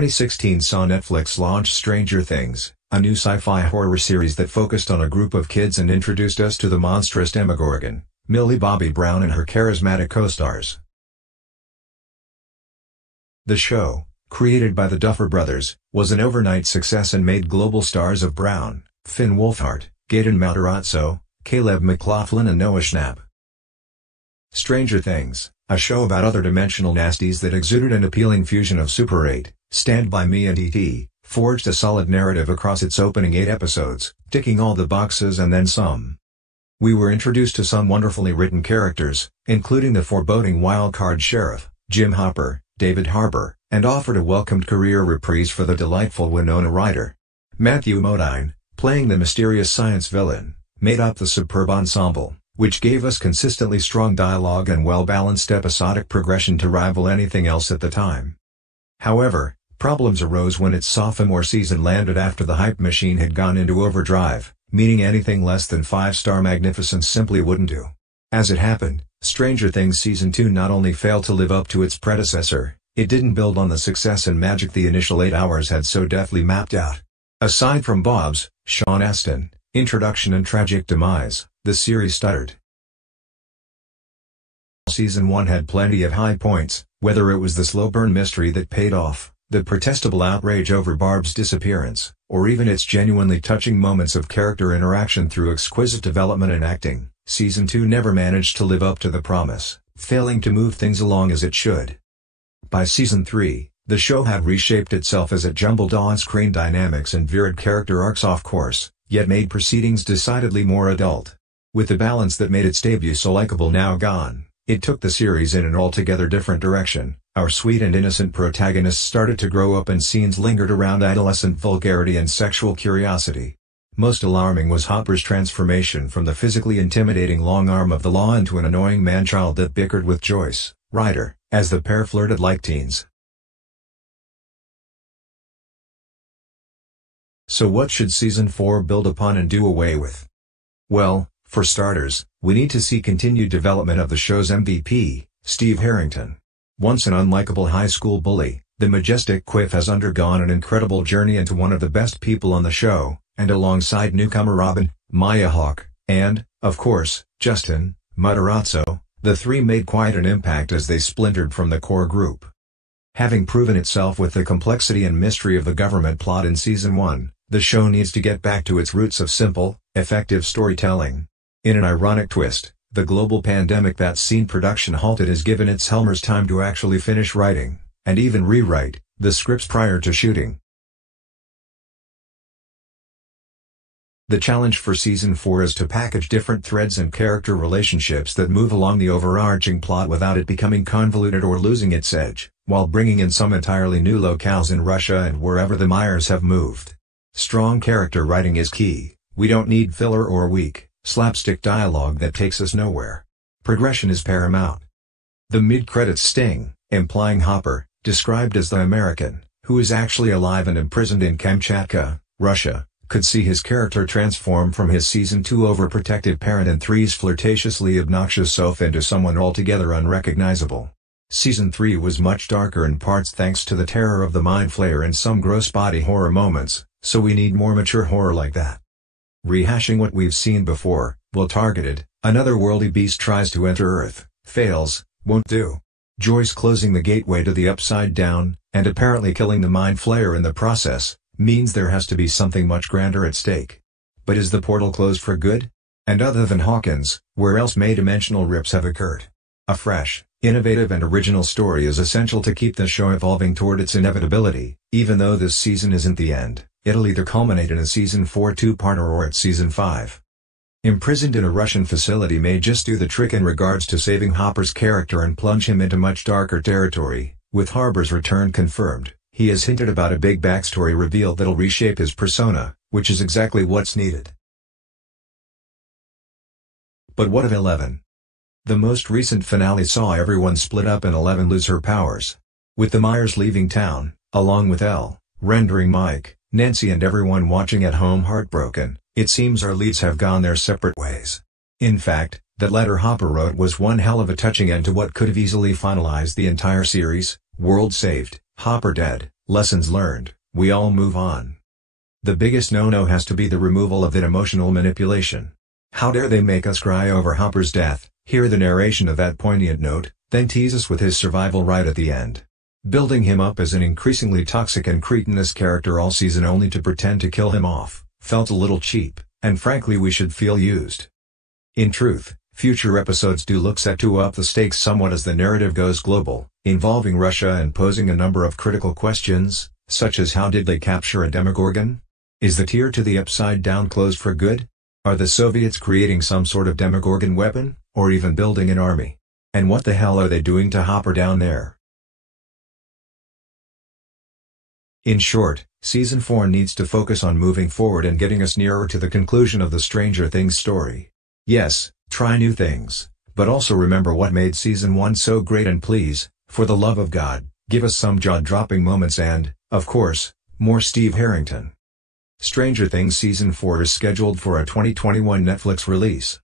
2016 saw Netflix launch Stranger Things, a new sci-fi horror series that focused on a group of kids and introduced us to the monstrous Demogorgon, Millie Bobby Brown and her charismatic co-stars. The show, created by the Duffer Brothers, was an overnight success and made global stars of Brown, Finn Wolfhard, Gaten Matarazzo, Caleb McLaughlin and Noah Schnapp. Stranger Things, a show about other dimensional nasties that exuded an appealing fusion of Super 8, Stand By Me and E.T., forged a solid narrative across its opening 8 episodes, ticking all the boxes and then some. We were introduced to some wonderfully written characters, including the foreboding wild-card sheriff, Jim Hopper, David Harbour, and offered a welcomed career reprise for the delightful Winona Ryder. Matthew Modine, playing the mysterious science villain, made up the superb ensemble, which gave us consistently strong dialogue and well-balanced episodic progression to rival anything else at the time. However, problems arose when its sophomore season landed after the hype machine had gone into overdrive, meaning anything less than 5-star magnificence simply wouldn't do. As it happened, Stranger Things Season 2 not only failed to live up to its predecessor, it didn't build on the success and magic the initial 8 hours had so deftly mapped out. Aside from Bob's, Sean Astin, introduction and tragic demise, the series stuttered. Season 1 had plenty of high points, whether it was the slow burn mystery that paid off, the protestable outrage over Barb's disappearance, or even its genuinely touching moments of character interaction through exquisite development and acting. Season 2 never managed to live up to the promise, failing to move things along as it should. By Season 3, the show had reshaped itself as it jumbled on-screen dynamics and veered character arcs off course, yet made proceedings decidedly more adult. With the balance that made its debut so likable now gone, it took the series in an altogether different direction. Our sweet and innocent protagonists started to grow up and scenes lingered around adolescent vulgarity and sexual curiosity. Most alarming was Hopper's transformation from the physically intimidating long arm of the law into an annoying man-child that bickered with Joyce, Ryder, as the pair flirted like teens. So what should Season 4 build upon and do away with? Well, for starters, we need to see continued development of the show's MVP, Steve Harrington. Once an unlikable high school bully, the majestic Quiff has undergone an incredible journey into one of the best people on the show, and alongside newcomer Robin, Maya Hawke, and, of course, Justin Matarazzo, the three made quite an impact as they splintered from the core group. Having proven itself with the complexity and mystery of the government plot in Season 1, the show needs to get back to its roots of simple, effective storytelling. In an ironic twist, the global pandemic that's seen production halted has given its helmers time to actually finish writing, and even rewrite, the scripts prior to shooting. The challenge for Season 4 is to package different threads and character relationships that move along the overarching plot without it becoming convoluted or losing its edge, while bringing in some entirely new locales in Russia and wherever the Myers have moved. Strong character writing is key. We don't need filler or weak, slapstick dialogue that takes us nowhere. Progression is paramount. The mid-credits sting, implying Hopper, described as the American, who is actually alive and imprisoned in Kamchatka, Russia, could see his character transform from his Season 2 overprotective parent and 3's flirtatiously obnoxious self into someone altogether unrecognizable. Season 3 was much darker in parts thanks to the terror of the Mind Flayer and some gross body horror moments, so we need more mature horror like that. Rehashing what we've seen before, well targeted, another worldly beast tries to enter Earth, fails, won't do. Joyce closing the gateway to the Upside Down, and apparently killing the Mind Flayer in the process, means there has to be something much grander at stake. But is the portal closed for good? And other than Hawkins, where else may dimensional rips have occurred? A fresh, innovative and original story is essential to keep the show evolving toward its inevitability. Even though this season isn't the end, it'll either culminate in a Season 4 two-parter or at Season 5. Imprisoned in a Russian facility may just do the trick in regards to saving Hopper's character and plunge him into much darker territory. With Harbour's return confirmed, he has hinted about a big backstory reveal that'll reshape his persona, which is exactly what's needed. But what of 11? The most recent finale saw everyone split up and 11 lose her powers. With the Myers leaving town, along with Elle, rendering Mike, Nancy and everyone watching at home heartbroken, it seems our leads have gone their separate ways. In fact, that letter Hopper wrote was one hell of a touching end to what could have easily finalized the entire series. World saved, Hopper dead, Lessons learned, we all move on. The biggest no-no has to be the removal of that emotional manipulation. How dare they make us cry over Hopper's death, hear the narration of that poignant note, then tease us with his survival right at the end. Building him up as an increasingly toxic and cretinous character all season only to pretend to kill him off, felt a little cheap, and frankly we should feel used. In truth, future episodes do look set to up the stakes somewhat as the narrative goes global, involving Russia and posing a number of critical questions, such as how did they capture a Demogorgon? Is the tier to the Upside Down closed for good? Are the Soviets creating some sort of Demogorgon weapon, or even building an army? And what the hell are they doing to Hopper down there? In short, Season 4 needs to focus on moving forward and getting us nearer to the conclusion of the Stranger Things story. Yes, try new things, but also remember what made Season 1 so great and please, for the love of God, give us some jaw-dropping moments and, of course, more Steve Harrington. Stranger Things Season 4 is scheduled for a 2021 Netflix release.